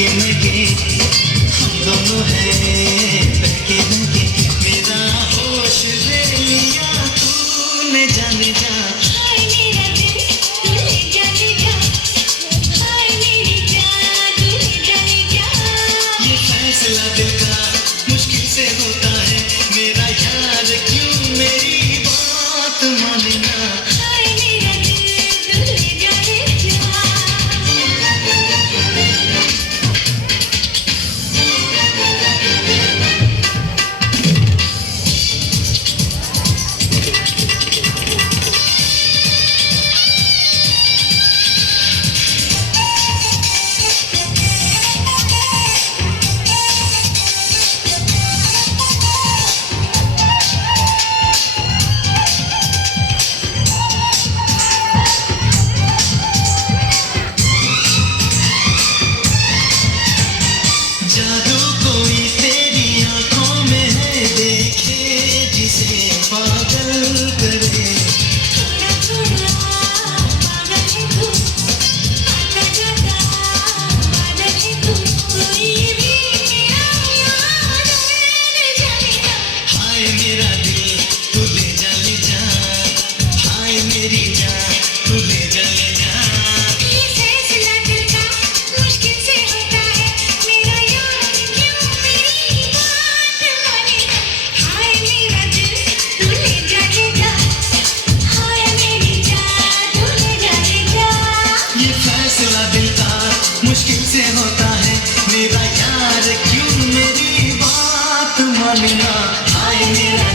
के मगे हम दोनों हैं बहके बहके। मेरा होश ले लिया तूने जाने जा। हाय मेरा दिल तू ले जाने जा। हाय मेरी जान तू ले जाने जा। ये फैसला दिल का मुश्किल से होता है। मेरा यार क्यों मेरी बात मानना। हाय मेरा दिल तू ले जाने जा। जादू कोई तेरी आंखों में है देखे जिसे पागल करे। थोड़ा थोड़ा पागल है तू। आता जाता बादल है तू। कोई भी मेरा यार ले जाएगा। हाय मेरा दिल तू ले जा ले जा। हाय मेरी जान तू ले जा ले जा। ये फैसला दिल का मुश्किल से होता है। मेरा यार क्यों मेरी बात मानेगा। हाय मेरा दिल तू ले जाने जा। हाय मेरी जान तू ले जाने जा। ये फैसला दिल का मुश्किल से होता है। मेरा यार क्यों मेरी बात मानना। हाय मेरा